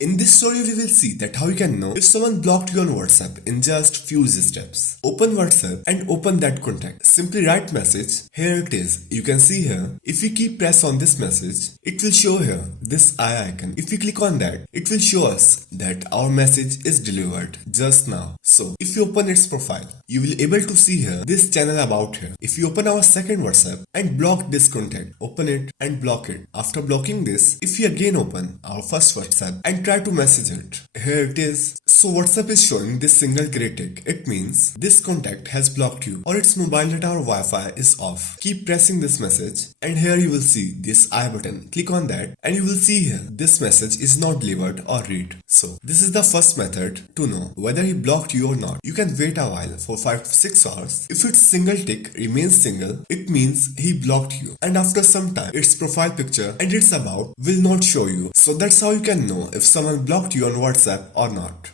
In this story, we will see that how you can know if someone blocked you on WhatsApp in just few easy steps. Open WhatsApp and open that contact. Simply write message. Here it is. You can see here. If we keep press on this message, it will show here this eye icon. If we click on that, it will show us that our message is delivered just now. So if you open its profile, you will able to see here this channel about here. If you open our second WhatsApp and block this contact, open it and block it. After blocking this, if we again open our first WhatsApp and try to message it, here it is. So WhatsApp is showing this single gray tick. It means this contact has blocked you or its mobile data or Wi-Fi is off. Keep pressing this message and here you will see this I button. Click on that and you will see here this message is not delivered or read. So this is the first method to know whether he blocked you or not. You can wait a while for 5 to 6 hours. If its single tick remains single, it means he blocked you. And after some time, its profile picture and its about will not show you. So that's how you can know if someone blocked you on WhatsApp or not.